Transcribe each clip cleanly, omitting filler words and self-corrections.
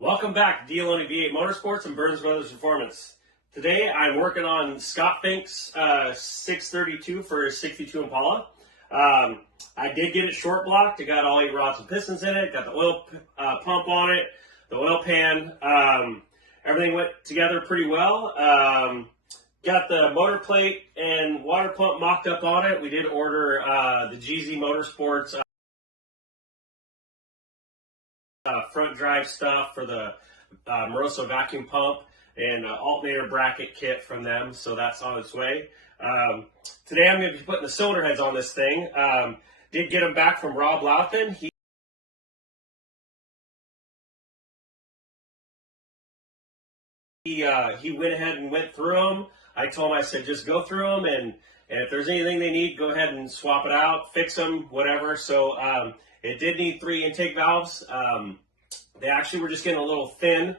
Welcome back to DLONE V8 Motorsports and Burns Brothers Performance. Today I'm working on Scott Fink's 632 for his 62 Impala. I did get it short blocked. It got all 8 rods and pistons in it, got the oil pump on it, the oil pan. Everything went together pretty well. Got the motor plate and water pump mocked up on it. We did order the GZ Motorsports front drive stuff for the Moroso vacuum pump and alternator bracket kit from them, so that's on its way. Today I'm going to be putting the cylinder heads on this thing. Did get them back from Rob Louthan. He went ahead and went through them. I told him, I said, just go through them, and if there's anything they need, go ahead and swap it out, fix them, whatever. So it did need 3 intake valves. They actually were just getting a little thin,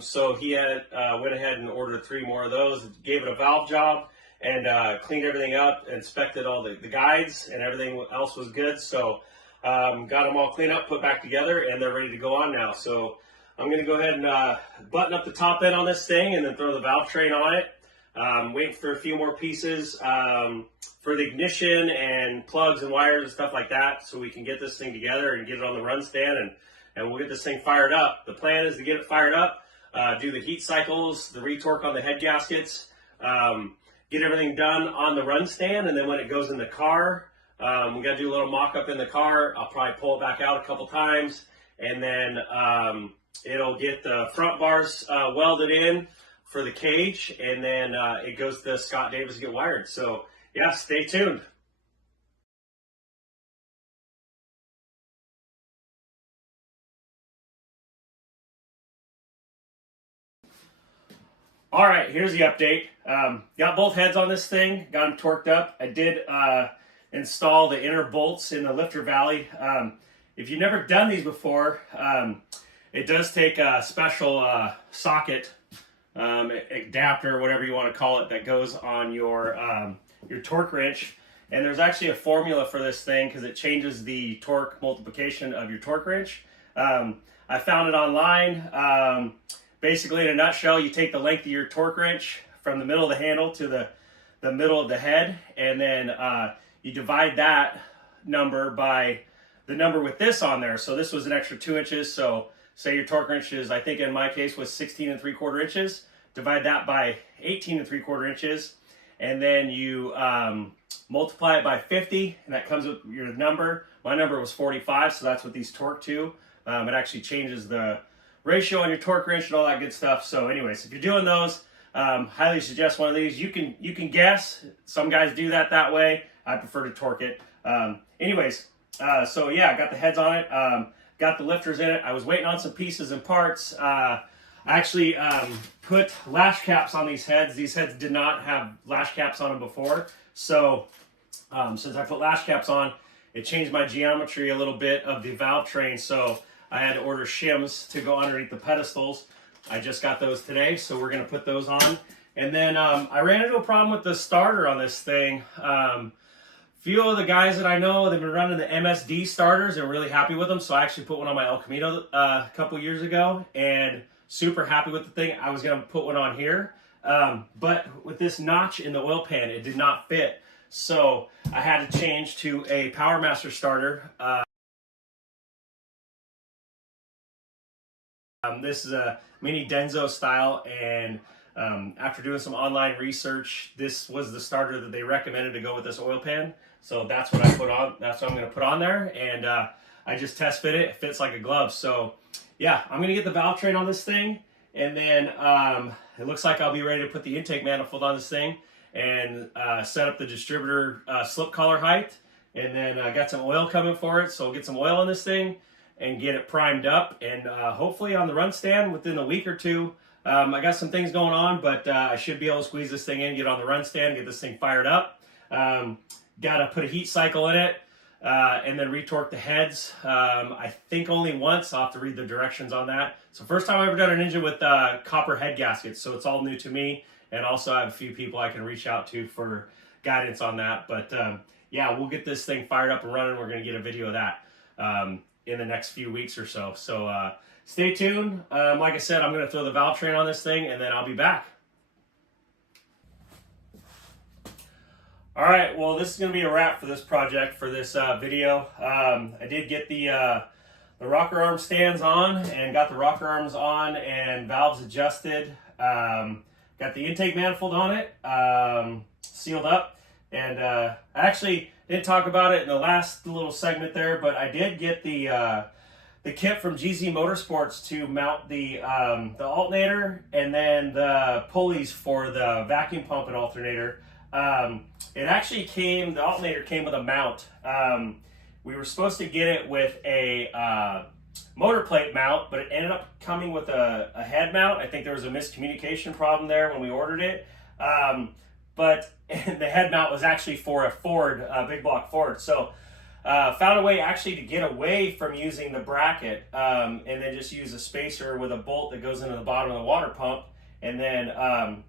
so he had went ahead and ordered 3 more of those, gave it a valve job, and cleaned everything up, inspected all the guides, and everything else was good. So got them all cleaned up, put back together, and they're ready to go on now. So I'm going to go ahead and button up the top end on this thing and then throw the valve train on it. Waiting for a few more pieces for the ignition and plugs and wires and stuff like that, so we can get this thing together and get it on the run stand, and we'll get this thing fired up. The plan is to get it fired up, do the heat cycles, the retorque on the head gaskets, get everything done on the run stand, and then when it goes in the car, we got to do a little mock-up in the car. I'll probably pull it back out a couple times, and then it'll get the front bars welded in for the cage, and then it goes to Scott Davis to get wired. So yeah, stay tuned. All right, here's the update. Got both heads on this thing, got them torqued up. I did install the inner bolts in the lifter valley. If you've never done these before, it does take a special socket, adapter, whatever you want to call it, that goes on your torque wrench. And there's actually a formula for this thing because it changes the torque multiplication of your torque wrench. I found it online. Basically, in a nutshell, you take the length of your torque wrench from the middle of the handle to the middle of the head, and then you divide that number by the number with this on there. So this was an extra 2 inches. So say your torque wrench is, I think in my case, was 16 3/4 inches. Divide that by 18 3/4 inches, and then you multiply it by 50, and that comes with your number. My number was 45, so that's what these torque to. It actually changes the ratio on your torque wrench and all that good stuff. So anyways, if you're doing those, highly suggest one of these. You can guess. Some guys do that way. I prefer to torque it. So yeah, I got the heads on it. Got the lifters in it. I was waiting on some pieces and parts. I actually put lash caps on these heads. These heads did not have lash caps on them before. So since I put lash caps on, it changed my geometry a little bit of the valve train. So I had to order shims to go underneath the pedestals. I just got those today, so we're going to put those on. And then I ran into a problem with the starter on this thing. Few of the guys that I know, they've been running the MSD starters and really happy with them. So I actually put one on my El Camino a couple years ago and super happy with the thing. I was going to put one on here, but with this notch in the oil pan, it did not fit. So I had to change to a Power Master starter. This is a mini Denso style, and after doing some online research, this was the starter that they recommended to go with this oil pan. So that's what I put on. That's what I'm going to put on there, and I just test fit it. It fits like a glove. So yeah, I'm going to get the valve train on this thing, and then it looks like I'll be ready to put the intake manifold on this thing and set up the distributor slip collar height, and then I got some oil coming for it. So I'll get some oil on this thing and get it primed up, and hopefully on the run stand within a week or two. I got some things going on, but I should be able to squeeze this thing in, get on the run stand, get this thing fired up. Got to put a heat cycle in it, and then retorque the heads. I think only once. I'll have to read the directions on that. So first time I've ever done an engine with copper head gaskets, so it's all new to me, and also I have a few people I can reach out to for guidance on that. But yeah, we'll get this thing fired up and running. We're going to get a video of that. in the next few weeks or so. So stay tuned. Like I said, I'm going to throw the valve train on this thing, and then I'll be back. All right, well, this is going to be a wrap for this project, for this video. I did get the rocker arm stands on, and got the rocker arms on and valves adjusted. Got the intake manifold on it, sealed up, and I actually didn't talk about it in the last little segment there, but I did get the kit from GZ Motorsports to mount the alternator and then the pulleys for the vacuum pump and alternator. It actually came, the alternator came with a mount. We were supposed to get it with a motor plate mount, but it ended up coming with a head mount. I think there was a miscommunication problem there when we ordered it. But the head mount was actually for a Ford, Big Block Ford. So found a way actually to get away from using the bracket, and then just use a spacer with a bolt that goes into the bottom of the water pump. And then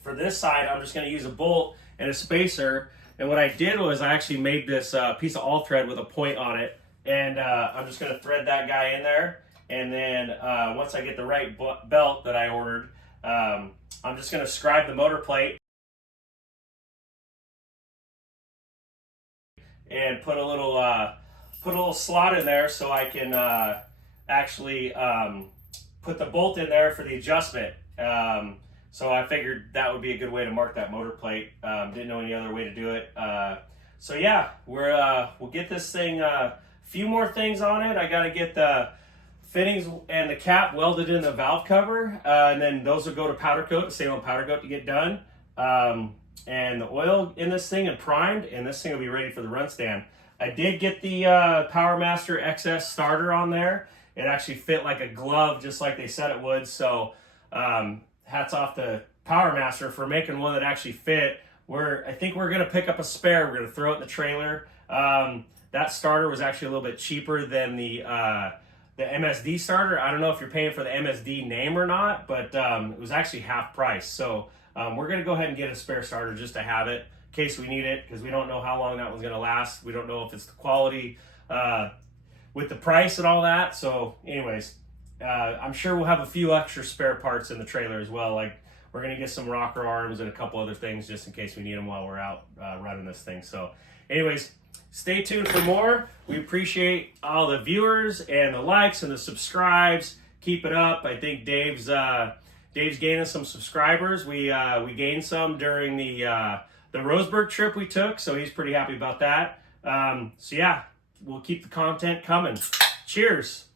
for this side, I'm just going to use a bolt and a spacer. And what I did was I actually made this piece of all thread with a point on it. And I'm just going to thread that guy in there. And then once I get the right belt that I ordered, I'm just going to scribe the motor plate and put a little slot in there so I can actually put the bolt in there for the adjustment. So I figured that would be a good way to mark that motor plate. Didn't know any other way to do it. So yeah, we'll get this thing, a few more things on it. I got to get the fittings and the cap welded in the valve cover, and then those will go to powder coat, Salem powder coat, to get done. And the oil in this thing and primed, and this thing will be ready for the run stand. I did get the PowerMaster XS starter on there. It actually fit like a glove, just like they said it would. So hats off to PowerMaster for making one that actually fit. I think we're gonna pick up a spare. We're gonna throw it in the trailer. That starter was actually a little bit cheaper than the MSD starter. I don't know if you're paying for the MSD name or not, but it was actually half price. So we're gonna go ahead and get a spare starter just to have it in case we need it, because we don't know how long that one's gonna last. We don't know if it's the quality with the price and all that. So anyways, I'm sure we'll have a few extra spare parts in the trailer as well. Like, we're going to get some rocker arms and a couple other things just in case we need them while we're out running this thing. So anyways, stay tuned for more. We appreciate all the viewers and the likes and the subscribes. Keep it up. I think Dave's gaining some subscribers. We gained some during the Roseburg trip we took, so he's pretty happy about that. So yeah, we'll keep the content coming. Cheers.